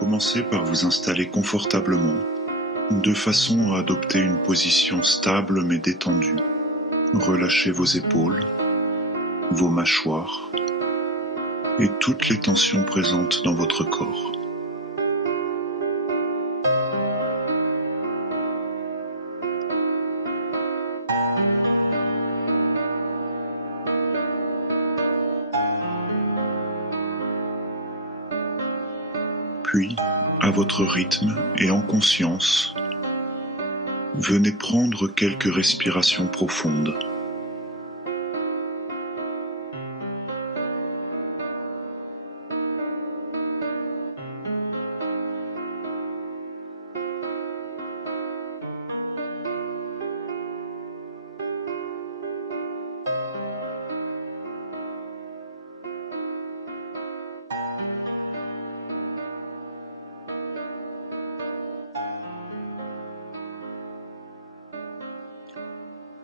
Commencez par vous installer confortablement, de façon à adopter une position stable mais détendue. Relâchez vos épaules, vos mâchoires et toutes les tensions présentes dans votre corps. Puis, à votre rythme et en conscience, venez prendre quelques respirations profondes.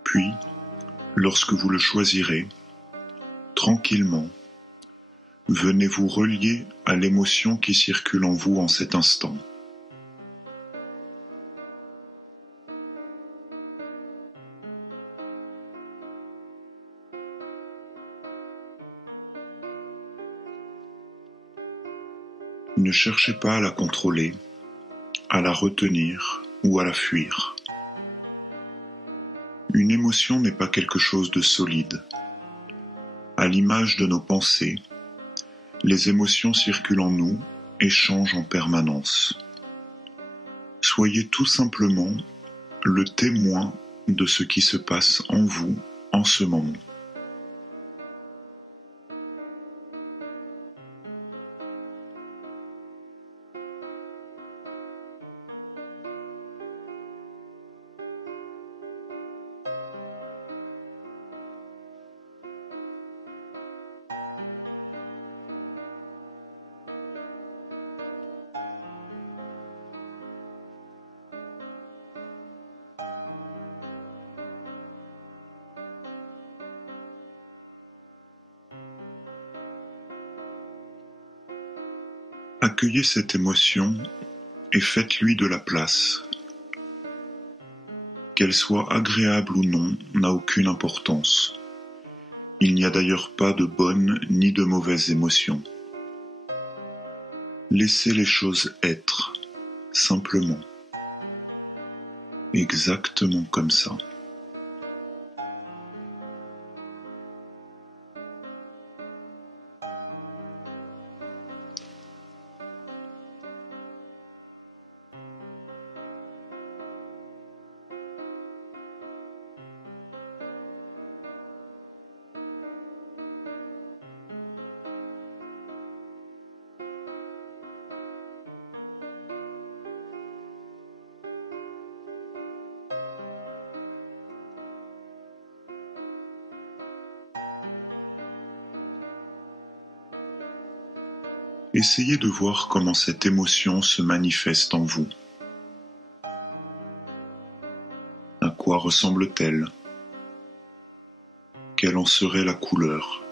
Puis, lorsque vous le choisirez, tranquillement, venez vous relier à l'émotion qui circule en vous en cet instant. Ne cherchez pas à la contrôler, à la retenir ou à la fuir. Une émotion n'est pas quelque chose de solide. À l'image de nos pensées, les émotions circulent en nous et changent en permanence. Soyez tout simplement le témoin de ce qui se passe en vous en ce moment. Accueillez cette émotion et faites-lui de la place. Qu'elle soit agréable ou non n'a aucune importance. Il n'y a d'ailleurs pas de bonnes ni de mauvaises émotions. Laissez les choses être, simplement. Exactement comme ça. Essayez de voir comment cette émotion se manifeste en vous. À quoi ressemble-t-elle? Quelle en serait la couleur?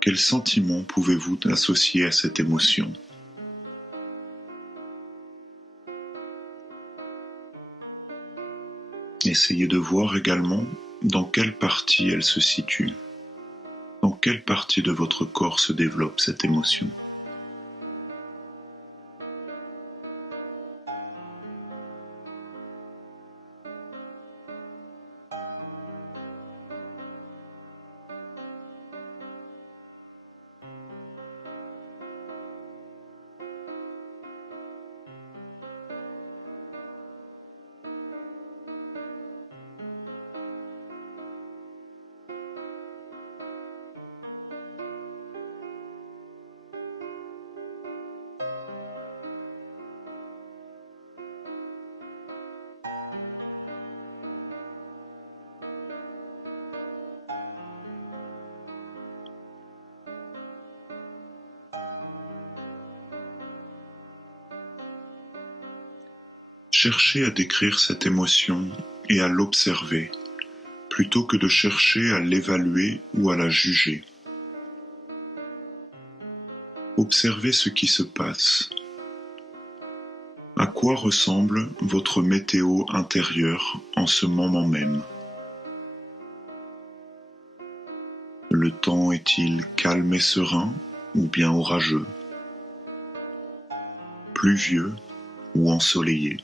Quel sentiment pouvez-vous associer à cette émotion? Essayez de voir également dans quelle partie elle se situe. Dans quelle partie de votre corps se développe cette émotion? Cherchez à décrire cette émotion et à l'observer, plutôt que de chercher à l'évaluer ou à la juger. Observez ce qui se passe. À quoi ressemble votre météo intérieure en ce moment même? Le temps est-il calme et serein ou bien orageux, pluvieux ou ensoleillé?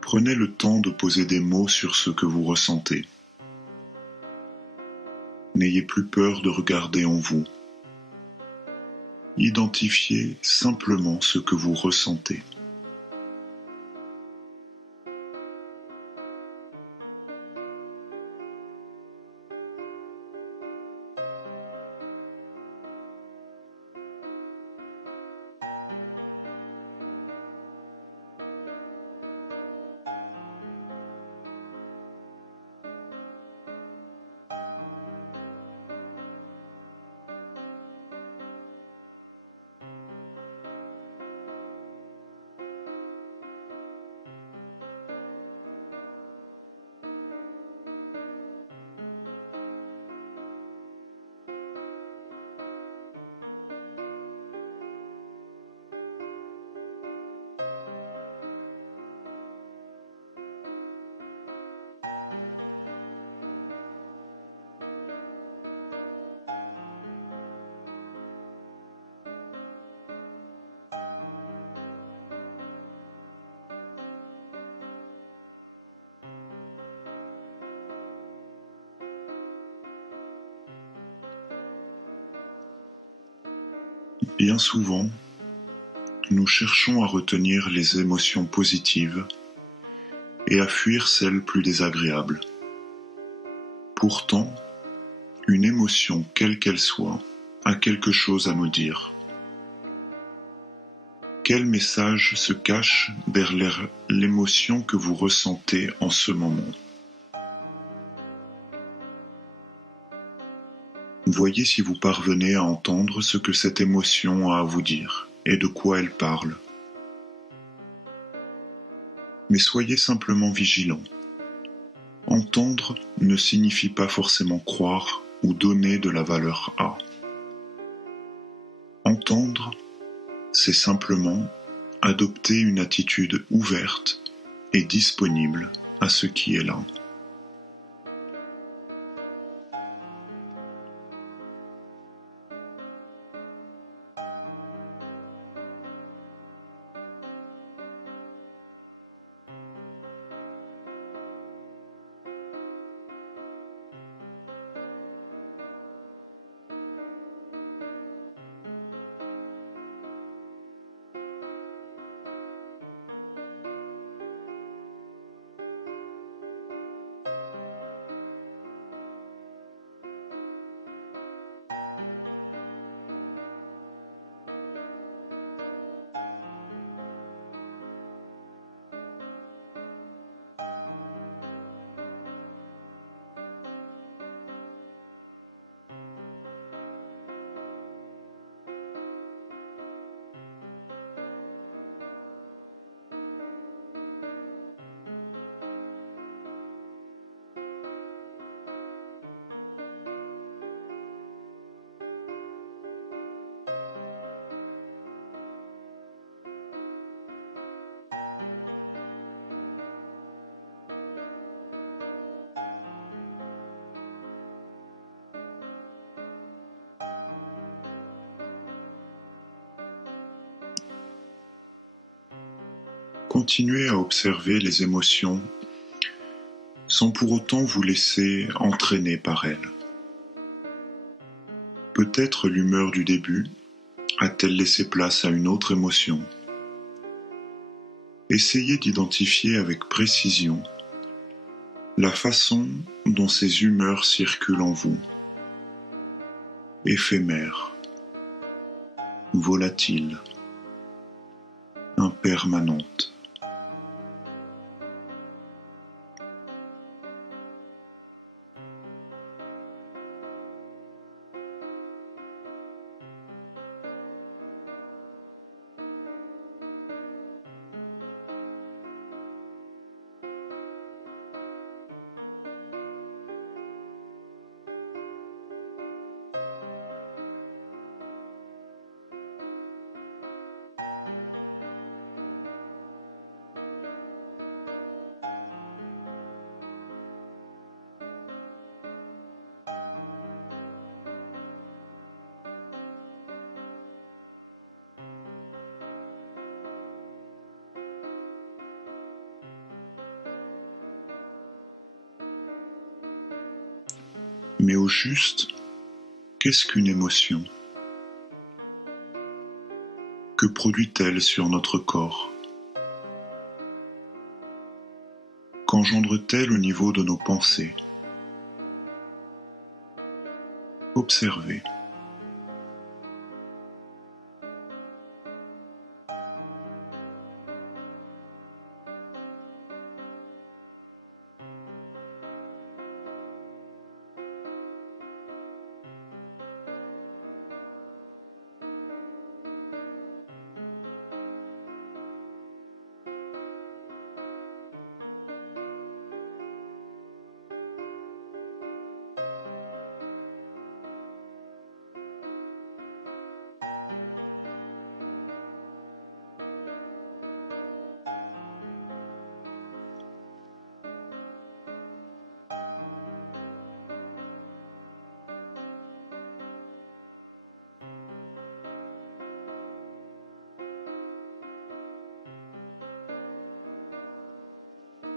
Prenez le temps de poser des mots sur ce que vous ressentez. N'ayez plus peur de regarder en vous. Identifiez simplement ce que vous ressentez. Bien souvent, nous cherchons à retenir les émotions positives et à fuir celles plus désagréables. Pourtant, une émotion, quelle qu'elle soit, a quelque chose à nous dire. Quel message se cache derrière l'émotion que vous ressentez en ce moment? Voyez si vous parvenez à entendre ce que cette émotion a à vous dire et de quoi elle parle. Mais soyez simplement vigilant. Entendre ne signifie pas forcément croire ou donner de la valeur à. Entendre, c'est simplement adopter une attitude ouverte et disponible à ce qui est là. Continuez à observer les émotions sans pour autant vous laisser entraîner par elles. Peut-être l'humeur du début a-t-elle laissé place à une autre émotion. Essayez d'identifier avec précision la façon dont ces humeurs circulent en vous. Éphémères, volatiles, impermanentes. Mais au juste, qu'est-ce qu'une émotion? Que produit-elle sur notre corps? Qu'engendre-t-elle au niveau de nos pensées? Observez.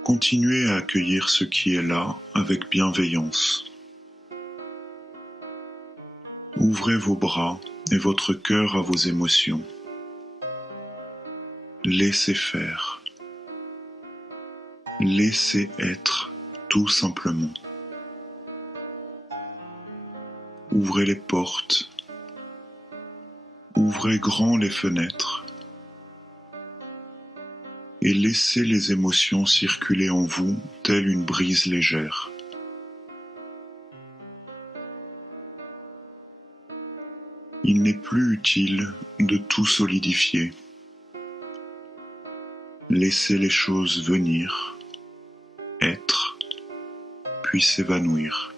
Continuez à accueillir ce qui est là avec bienveillance. Ouvrez vos bras et votre cœur à vos émotions. Laissez faire. Laissez être, tout simplement. Ouvrez les portes. Ouvrez grand les fenêtres. Et laissez les émotions circuler en vous telle une brise légère. Il n'est plus utile de tout solidifier. Laissez les choses venir, être, puis s'évanouir.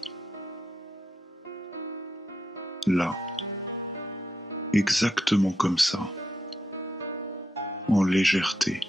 Là, exactement comme ça, en légèreté.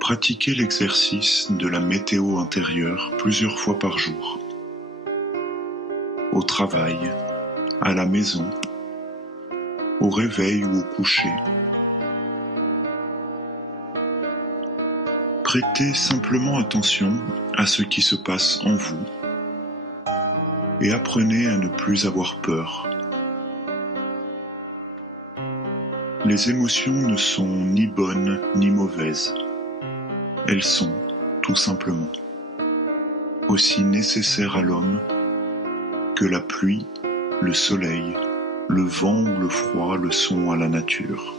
Pratiquez l'exercice de la météo intérieure plusieurs fois par jour. Au travail, à la maison, au réveil ou au coucher. Prêtez simplement attention à ce qui se passe en vous et apprenez à ne plus avoir peur. Les émotions ne sont ni bonnes ni mauvaises. Elles sont, tout simplement, aussi nécessaires à l'homme que la pluie, le soleil, le vent ou le froid le sont à la nature.